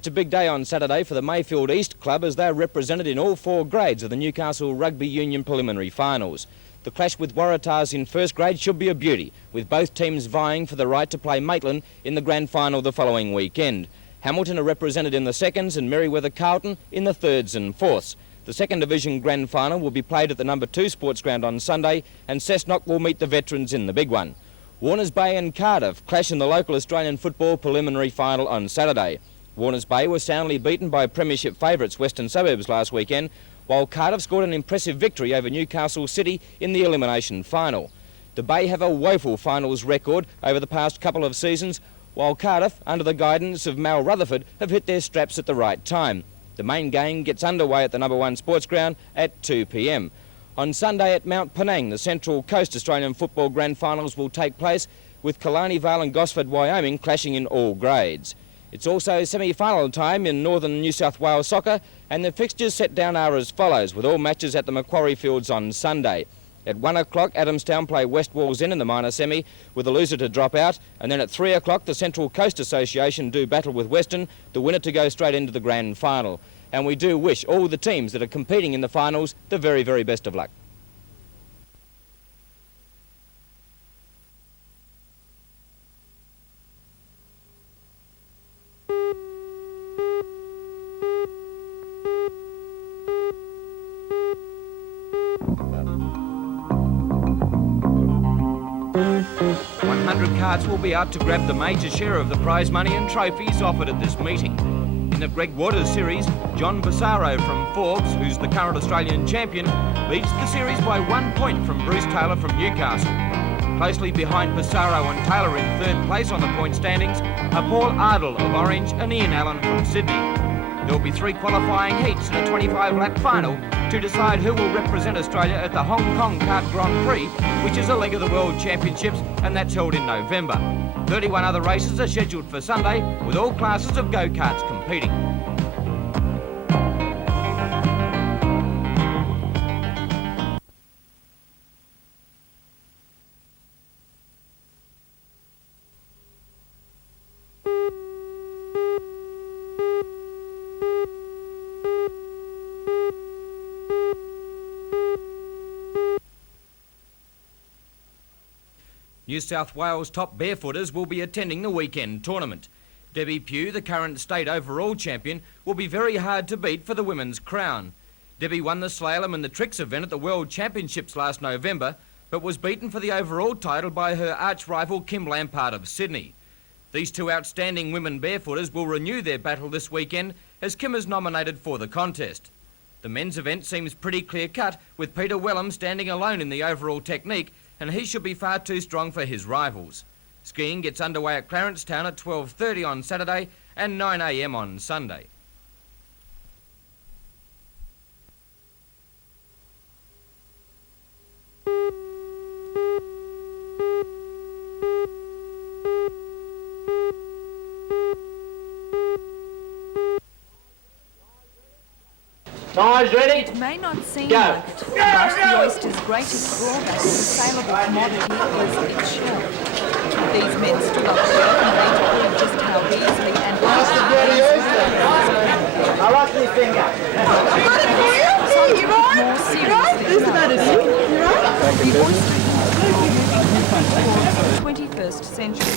It's a big day on Saturday for the Mayfield East Club as they're represented in all 4 grades of the Newcastle Rugby Union preliminary finals. The clash with Waratahs in first grade should be a beauty, with both teams vying for the right to play Maitland in the grand final the following weekend. Hamilton are represented in the seconds and Merewether Carlton in the thirds and fourths. The second division grand final will be played at the number 2 sports ground on Sunday, and Cessnock will meet the veterans in the big one. Warners Bay and Cardiff clash in the local Australian football preliminary final on Saturday. Warners Bay was soundly beaten by Premiership favourites Western Suburbs last weekend, while Cardiff scored an impressive victory over Newcastle City in the elimination final. The Bay have a woeful finals record over the past couple of seasons, while Cardiff, under the guidance of Mal Rutherford, have hit their straps at the right time. The main game gets underway at the number 1 sports ground at 2 p.m. On Sunday at Mount Penang, the Central Coast Australian football grand finals will take place, with Killarney Vale and Gosford, Wyoming clashing in all grades. It's also semi-final time in northern New South Wales soccer, and the fixtures set down are as follows, with all matches at the Macquarie Fields on Sunday. At 1 o'clock, Adamstown play West Wallsend in the minor semi, with the loser to drop out, and then at 3 o'clock, the Central Coast Association do battle with Western, the winner to go straight into the grand final. And we do wish all the teams that are competing in the finals the very, very best of luck. Cards will be out to grab the major share of the prize money and trophies offered at this meeting. In the Greg Waters series, John Bassaro from Forbes, who's the current Australian champion, leads the series by 1 point from Bruce Taylor from Newcastle. Closely behind Bassaro and Taylor in third place on the point standings are Paul Ardle of Orange and Ian Allen from Sydney. There will be 3 qualifying heats in a 25-lap final to decide who will represent Australia at the Hong Kong Kart Grand Prix, which is a leg of the World Championships, and that's held in November. 31 other races are scheduled for Sunday, with all classes of go-karts competing. New South Wales top barefooters will be attending the weekend tournament. Debbie Pugh, the current state overall champion, will be very hard to beat for the women's crown. Debbie won the slalom and the tricks event at the World Championships last November, but was beaten for the overall title by her arch-rival Kim Lampard of Sydney. These 2 outstanding women barefooters will renew their battle this weekend as Kim is nominated for the contest. The men's event seems pretty clear-cut, with Peter Wellham standing alone in the overall technique, and he should be far too strong for his rivals. Skiing gets underway at Clarencetown at 12:30 on Saturday and 9 a.m. on Sunday. Guys, ready? It may not seem like it, but the oyster's greatest drawback as a saleable commodity is its shell. These men stood up to prove just how easily and I like my finger. I got it for you. Some took it more seriously. Who's about it? You right? The oyster is the 21st century.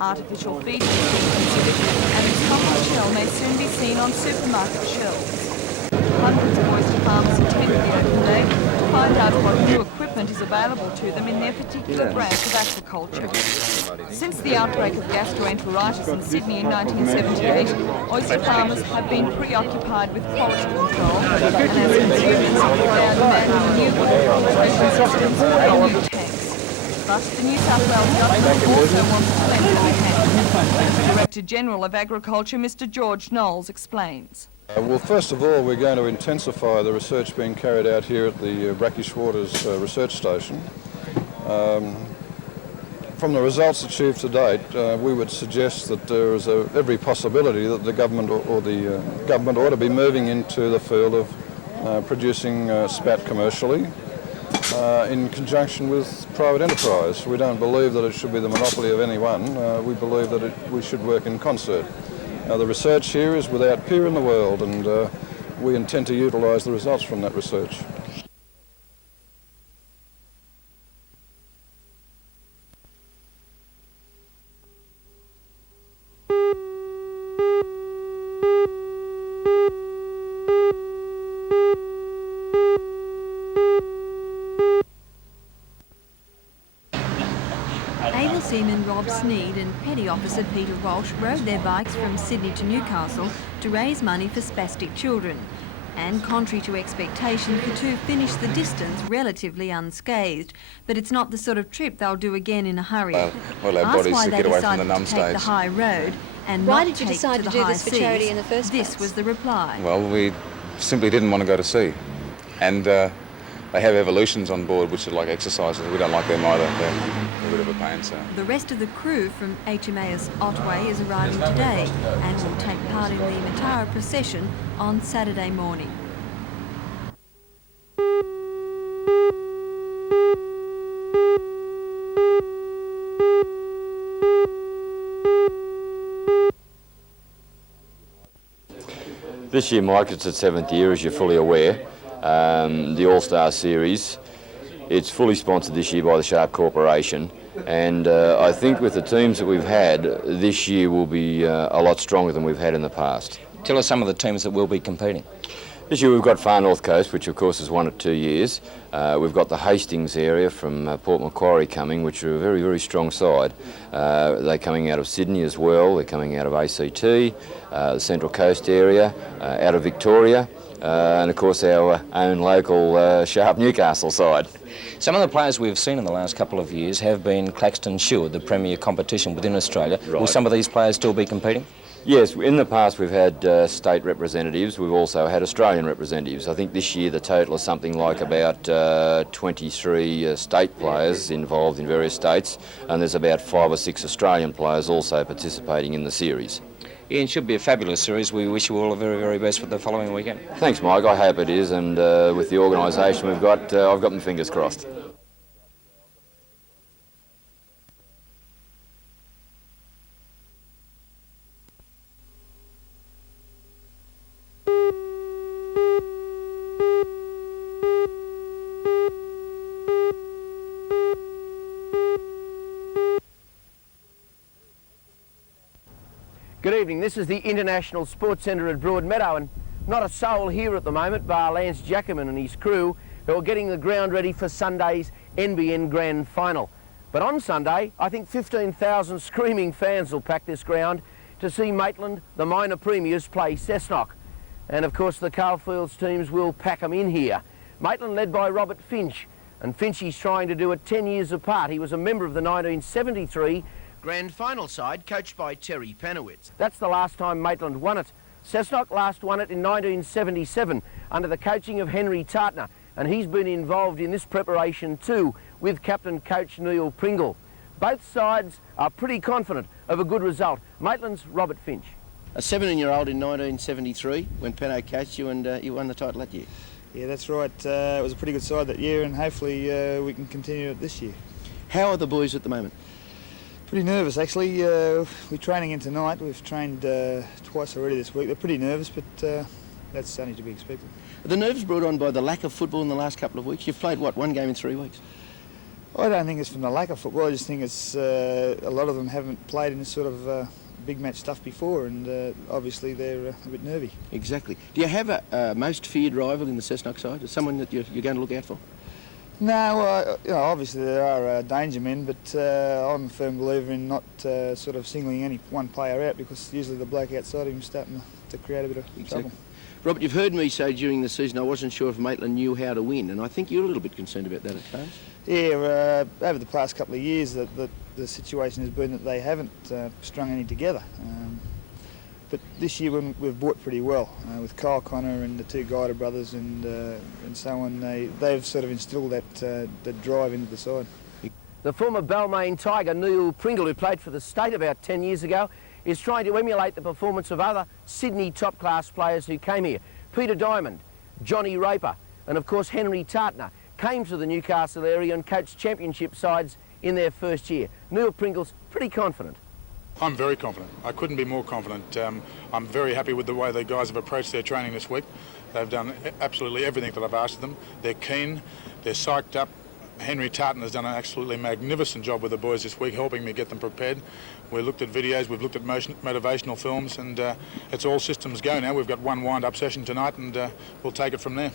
Artificial feeding is being considered, and its common shell may soon be seen on supermarket shelves. Hundreds of oyster farmers attend the open day to find out what new equipment is available to them in their particular branch of aquaculture. Since the outbreak of gastroenteritis in Sydney in 1978, oyster farmers have been preoccupied with quality control, and as consumers, they are demanding new filtration systems and new tanks. But the New South Wales government also wants to lend a hand. The Director General of Agriculture, Mr. George Knowles, explains. Well, first of all, we're going to intensify the research being carried out here at the Brackish Waters Research Station. From the results achieved to date, we would suggest that there is every possibility that the government or the government ought to be moving into the field of producing spat commercially in conjunction with private enterprise. We don't believe that it should be the monopoly of anyone. We believe that we should work in concert. The research here is without peer in the world, and we intend to utilise the results from that research. Able seaman Rob Sneed and Petty Officer Peter Walsh rode their bikes from Sydney to Newcastle to raise money for spastic children. And contrary to expectation, the two finished the distance relatively unscathed. But it's not the sort of trip they'll do again in a hurry. Well, our Asked bodies why to they get away from decided the to take numbstage. the high road and Why not did you take decide to to the do high this for seas. charity in the first This place? was the reply. Well, we simply didn't want to go to sea. And they have evolutions on board which are like exercises. We don't like them either. They're a bit of a pain, so. The rest of the crew from HMAS Otway is arriving today and will take part in the Matara procession on Saturday morning. This year, Mike, it's its 7th year, as you're fully aware. The All-Star Series, it's fully sponsored this year by the Shark Corporation, and I think with the teams that we've had, this year will be a lot stronger than we've had in the past. Tell us some of the teams that will be competing. This year we've got Far North Coast, which of course has won it 2 years. We've got the Hastings area from Port Macquarie coming, which are a very, very strong side. They're coming out of Sydney as well. They're coming out of ACT, the Central Coast area, out of Victoria, and of course our own local sharp Newcastle side. Some of the players we've seen in the last couple of years have been Claxton Stewart, the premier competition within Australia. Right. Will some of these players still be competing? Yes, in the past we've had state representatives. We've also had Australian representatives. I think this year the total is something like about 23 state players involved in various states, and there's about 5 or 6 Australian players also participating in the series. Ian, it should be a fabulous series. We wish you all the very, very best for the following weekend. Thanks, Mike. I hope it is, and with the organisation we've got, I've got my fingers crossed. Good evening. This is the International Sports Centre at Broadmeadow, and not a soul here at the moment bar Lance Jackerman and his crew, who are getting the ground ready for Sunday's NBN Grand Final. But on Sunday, I think 15,000 screaming fans will pack this ground to see Maitland, the minor premiers, play Cessnock. And of course the Caulfields teams will pack them in here. Maitland led by Robert Finch, and Finchy's trying to do it 10 years apart. He was a member of the 1973 Grand Final side, coached by Terry Panowitz. That's the last time Maitland won it. Cessnock last won it in 1977 under the coaching of Henry Tartner, and he's been involved in this preparation too with captain coach Neil Pringle. Both sides are pretty confident of a good result. Maitland's Robert Finch. A 17-year-old in 1973 when Pano coached you, and you won the title that year. Yeah, that's right. It was a pretty good side that year, and hopefully we can continue it this year. How are the boys at the moment? Pretty nervous, actually. We're training in tonight. We've trained twice already this week. They're pretty nervous, but that's only to be expected. Are the nerves brought on by the lack of football in the last couple of weeks? You've played, what, 1 game in 3 weeks? I don't think it's from the lack of football. I just think it's a lot of them haven't played in this sort of big match stuff before, and obviously they're a bit nervy. Exactly. Do you have a most feared rival in the Cessnock side? Is someone that you're going to look out for? No, you know, obviously there are danger men, but I'm a firm believer in not sort of singling any one player out, because usually the bloke outside of him is starting to create a bit of trouble. Robert, you've heard me say during the season I wasn't sure if Maitland knew how to win, and I think you're a little bit concerned about that at times. Yeah, over the past couple of years the situation has been that they haven't strung any together. But this year we've bought pretty well with Kyle Connor and the 2 Guida brothers and so on. They've sort of instilled that drive into the side. The former Balmain Tiger Neil Pringle, who played for the state about 10 years ago, is trying to emulate the performance of other Sydney top-class players who came here. Peter Diamond, Johnny Raper, and of course Henry Tartner came to the Newcastle area and coached championship sides in their first year. Neil Pringle's pretty confident. I'm very confident. I couldn't be more confident. I'm very happy with the way the guys have approached their training this week. They've done absolutely everything that I've asked of them. They're keen, they're psyched up. Henry Tartan has done an absolutely magnificent job with the boys this week, helping me get them prepared. We looked at videos, we've looked at motivational films, and it's all systems go now. We've got one wind-up session tonight, and we'll take it from there.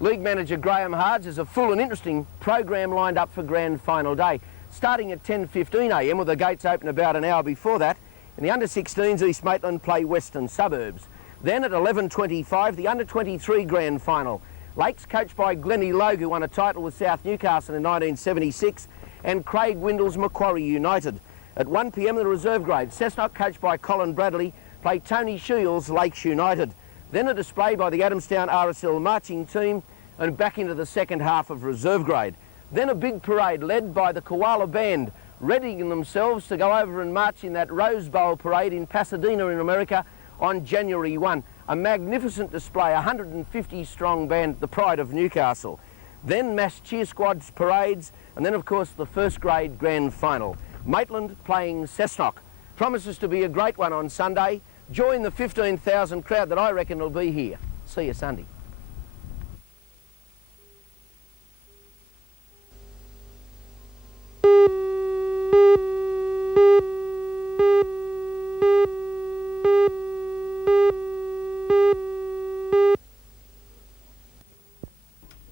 League manager Graham Hards has a full and interesting program lined up for grand final day, starting at 10:15 a.m. with the gates open about an hour before that. In the under-16s, East Maitland play Western Suburbs. Then at 11:25, the under-23 grand final. Lakes, coached by Glennie Logue, who won a title with South Newcastle in 1976, and Craig Windle's Macquarie United. At 1 p.m, the reserve grade, Cessnock, coached by Colin Bradley, play Tony Shields' Lakes United. Then a display by the Adamstown RSL marching team, and back into the second half of reserve grade. Then a big parade led by the Koala Band, readying themselves to go over and march in that Rose Bowl parade in Pasadena in America on January 1. A magnificent display, 150-strong band, the pride of Newcastle. Then mass cheer squads, parades, and then of course the first grade grand final. Maitland playing Cessnock. Promises to be a great one on Sunday. Join the 15,000 crowd that I reckon will be here. See you Sunday.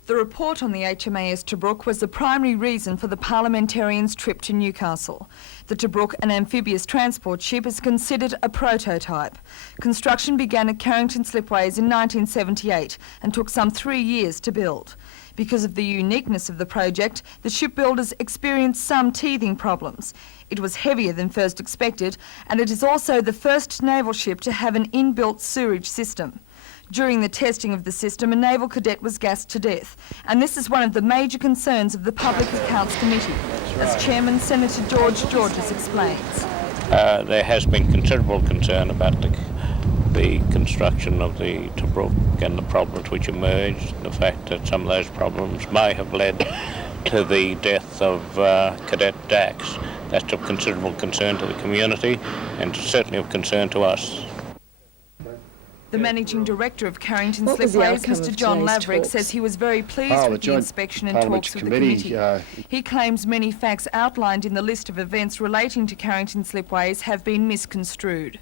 The report on the HMAS Tobruk was the primary reason for the parliamentarians' trip to Newcastle. The Tobruk, an amphibious transport ship, is considered a prototype. Construction began at Carrington Slipways in 1978 and took some 3 years to build. Because of the uniqueness of the project, the shipbuilders experienced some teething problems. It was heavier than first expected, and it is also the first naval ship to have an inbuilt sewerage system. During the testing of the system, a naval cadet was gassed to death, and this is one of the major concerns of the Public Accounts Committee, as Chairman Senator George Georges explains. There has been considerable concern about the construction of the Tobruk and the problems which emerged, the fact that some of those problems may have led to the death of Cadet Dax. That's of considerable concern to the community and certainly of concern to us. The Managing Director of Carrington Slipways, Mr John Laverick, says he was very pleased with the inspection and talks with the committee. He claims many facts outlined in the list of events relating to Carrington Slipways have been misconstrued.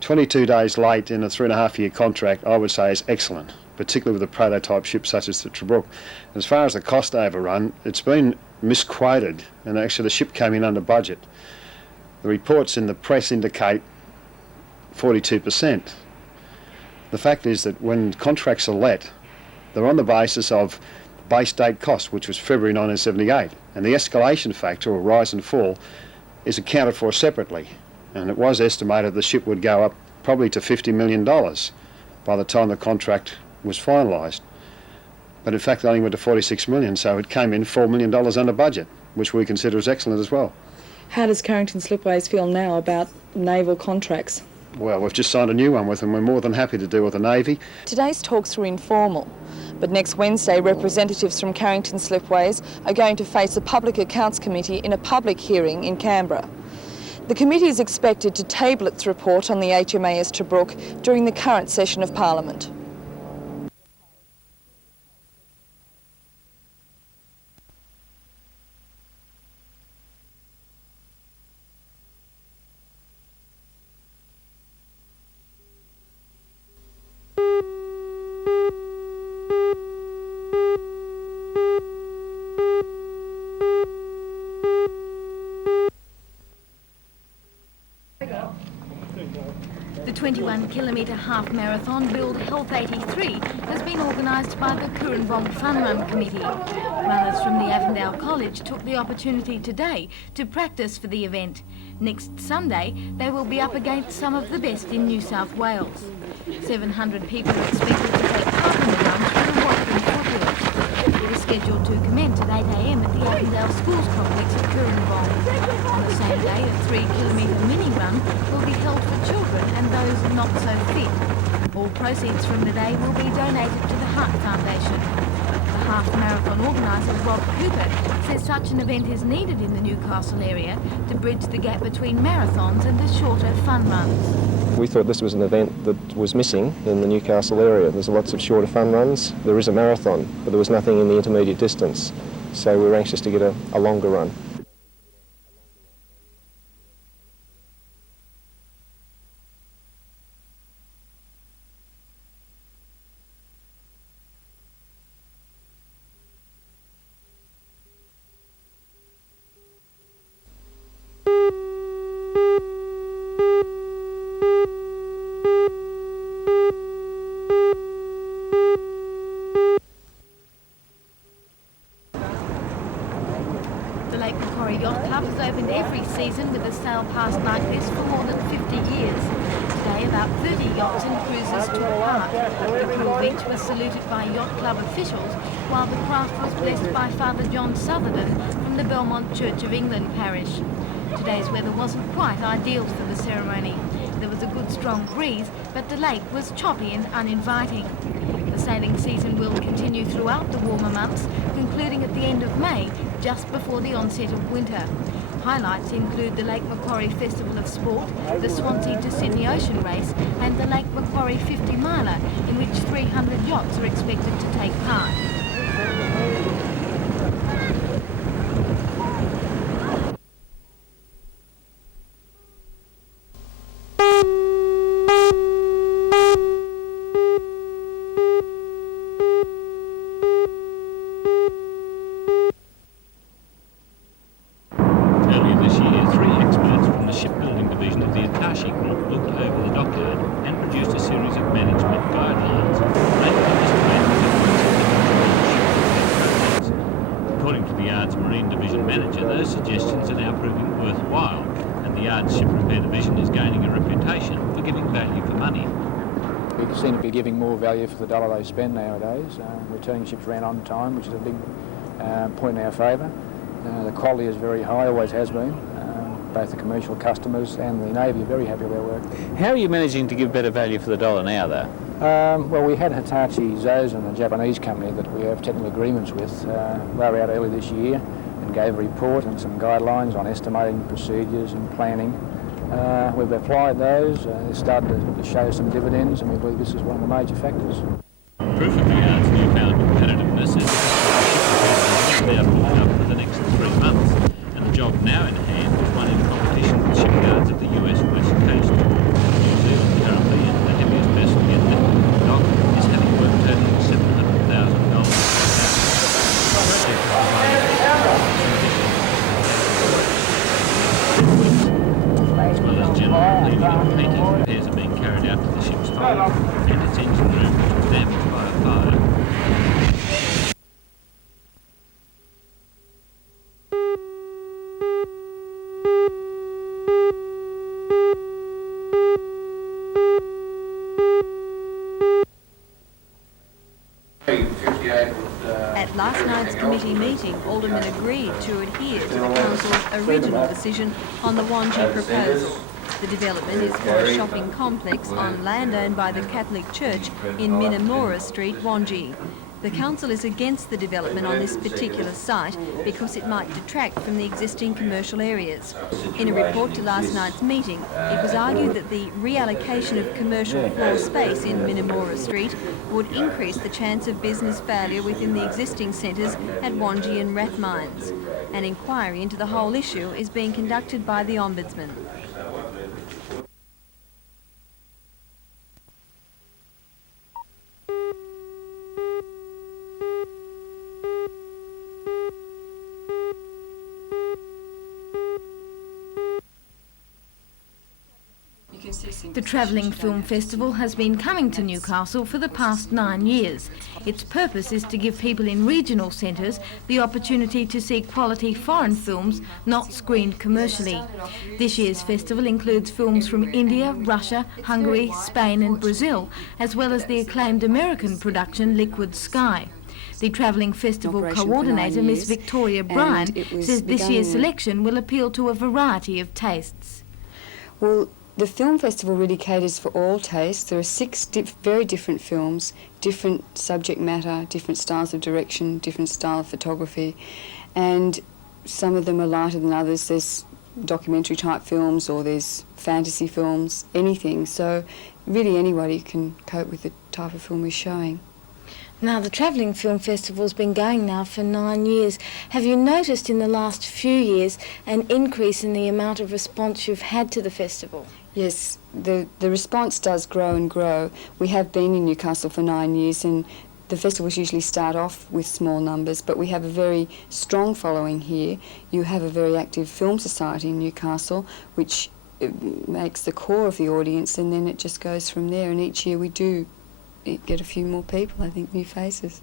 22 days late in a 3.5-year contract, I would say, is excellent, particularly with a prototype ship such as the Tobruk. As far as the cost overrun, it's been misquoted, and actually the ship came in under budget. The reports in the press indicate 42%. The fact is that when contracts are let, they're on the basis of base date cost, which was February 1978, and the escalation factor, or rise and fall, is accounted for separately. And it was estimated the ship would go up probably to $50 million by the time the contract was finalised. But in fact, it only went to 46 million, so it came in $4 million under budget, which we consider as excellent as well. How does Carrington Slipways feel now about naval contracts? Well, we've just signed a new one with them. We're more than happy to deal with the Navy. Today's talks were informal, but next Wednesday representatives from Carrington Slipways are going to face the Public Accounts Committee in a public hearing in Canberra. The committee is expected to table its report on the HMAS Tobruk during the current session of Parliament. The 21-kilometre half marathon billed Health 83 has been organised by the Coorambong Fun Run Committee. Runners from the Avondale College took the opportunity today to practice for the event. Next Sunday, they will be up against some of the best in New South Wales. 700 people are expected to take part in the run through the Watkin foothills. It is scheduled to commence at 8 a.m. at the Avondale Schools Complex at Coorambong. On the same day, a 3-kilometre mini-run will be held for children and those not so fit. All proceeds from the day will be donated to the Heart Foundation. The half marathon organiser Rob Cooper says such an event is needed in the Newcastle area to bridge the gap between marathons and the shorter fun runs. We thought this was an event that was missing in the Newcastle area. There's lots of shorter fun runs. There is a marathon, but there was nothing in the intermediate distance. So we were anxious to get a longer run. The Lake Macquarie Yacht Club has opened every season with a sail past like this for more than 50 years. Today, about 30 yachts and cruisers took part. The crew of each was saluted by yacht club officials, while the craft was blessed by Father John Sutherland from the Belmont Church of England parish. Today's weather wasn't quite ideal for the ceremony. There was a good strong breeze, but the lake was choppy and uninviting. The sailing season will continue throughout the warmer months, concluding at the end of May, just before the onset of winter. Highlights include the Lake Macquarie Festival of Sport, the Swansea to Sydney Ocean Race, and the Lake Macquarie 50 miler, in which 300 yachts are expected to take part. According to the Yard's Marine Division manager, those suggestions are now proving worthwhile, and the Yard's Ship Repair Division is gaining a reputation for giving value for money. We seem to be giving more value for the dollar they spend nowadays. We're turning ships around on time, which is a big point in our favour. The quality is very high, always has been. Both the commercial customers and the Navy are very happy with our work. How are you managing to give better value for the dollar now, though? Well, we had Hitachi Zosen, a Japanese company that we have technical agreements with. They were out early this year and gave a report and some guidelines on estimating procedures and planning. We've applied those. They're starting to show some dividends, and we believe this is one of the major factors. Proof of the Yard's newfound competitiveness is that they are pulling up for the next 3 months, and the job now in hand is one in competition with shipyards of the US West Coast. New Zealand currently, and the heaviest vessel yet left in the dock, is having work totaling $700,000. As well as general cleaning and painting, repairs are being carried out to the ship's hull and its engine room, which was damaged by a fire. At last night's committee meeting, Aldermen agreed to adhere to the Council's original decision on the Wanji proposal. The development is for a shopping complex on land owned by the Catholic Church in Minnamora Street, Wanji. The Council is against the development on this particular site because it might detract from the existing commercial areas. In a report to last night's meeting, it was argued that the reallocation of commercial floor space in Minnamora Street would increase the chance of business failure within the existing centres at Wanji and Rathmines. An inquiry into the whole issue is being conducted by the Ombudsman. The Travelling Film Festival has been coming to Newcastle for the past 9 years. Its purpose is to give people in regional centres the opportunity to see quality foreign films not screened commercially. This year's festival includes films from India, Russia, Hungary, Spain and Brazil, as well as the acclaimed American production Liquid Sky. The Travelling Festival coordinator, Miss Victoria Bryan, says this year's selection will appeal to a variety of tastes. Well, The film festival really caters for all tastes. There are 6 very different films, different subject matter, different styles of direction, different style of photography, and some of them are lighter than others. There's documentary type films or there's fantasy films, anything. So really anybody can cope with the type of film we're showing. Now, the Travelling Film Festival's been going now for 9 years. Have you noticed in the last few years an increase in the amount of response you've had to the festival? Yes, the response does grow and grow. We have been in Newcastle for 9 years, and the festivals usually start off with small numbers, but we have a very strong following here. You have a very active film society in Newcastle, which makes the core of the audience, and then it just goes from there. And each year we do get a few more people, I think, new faces.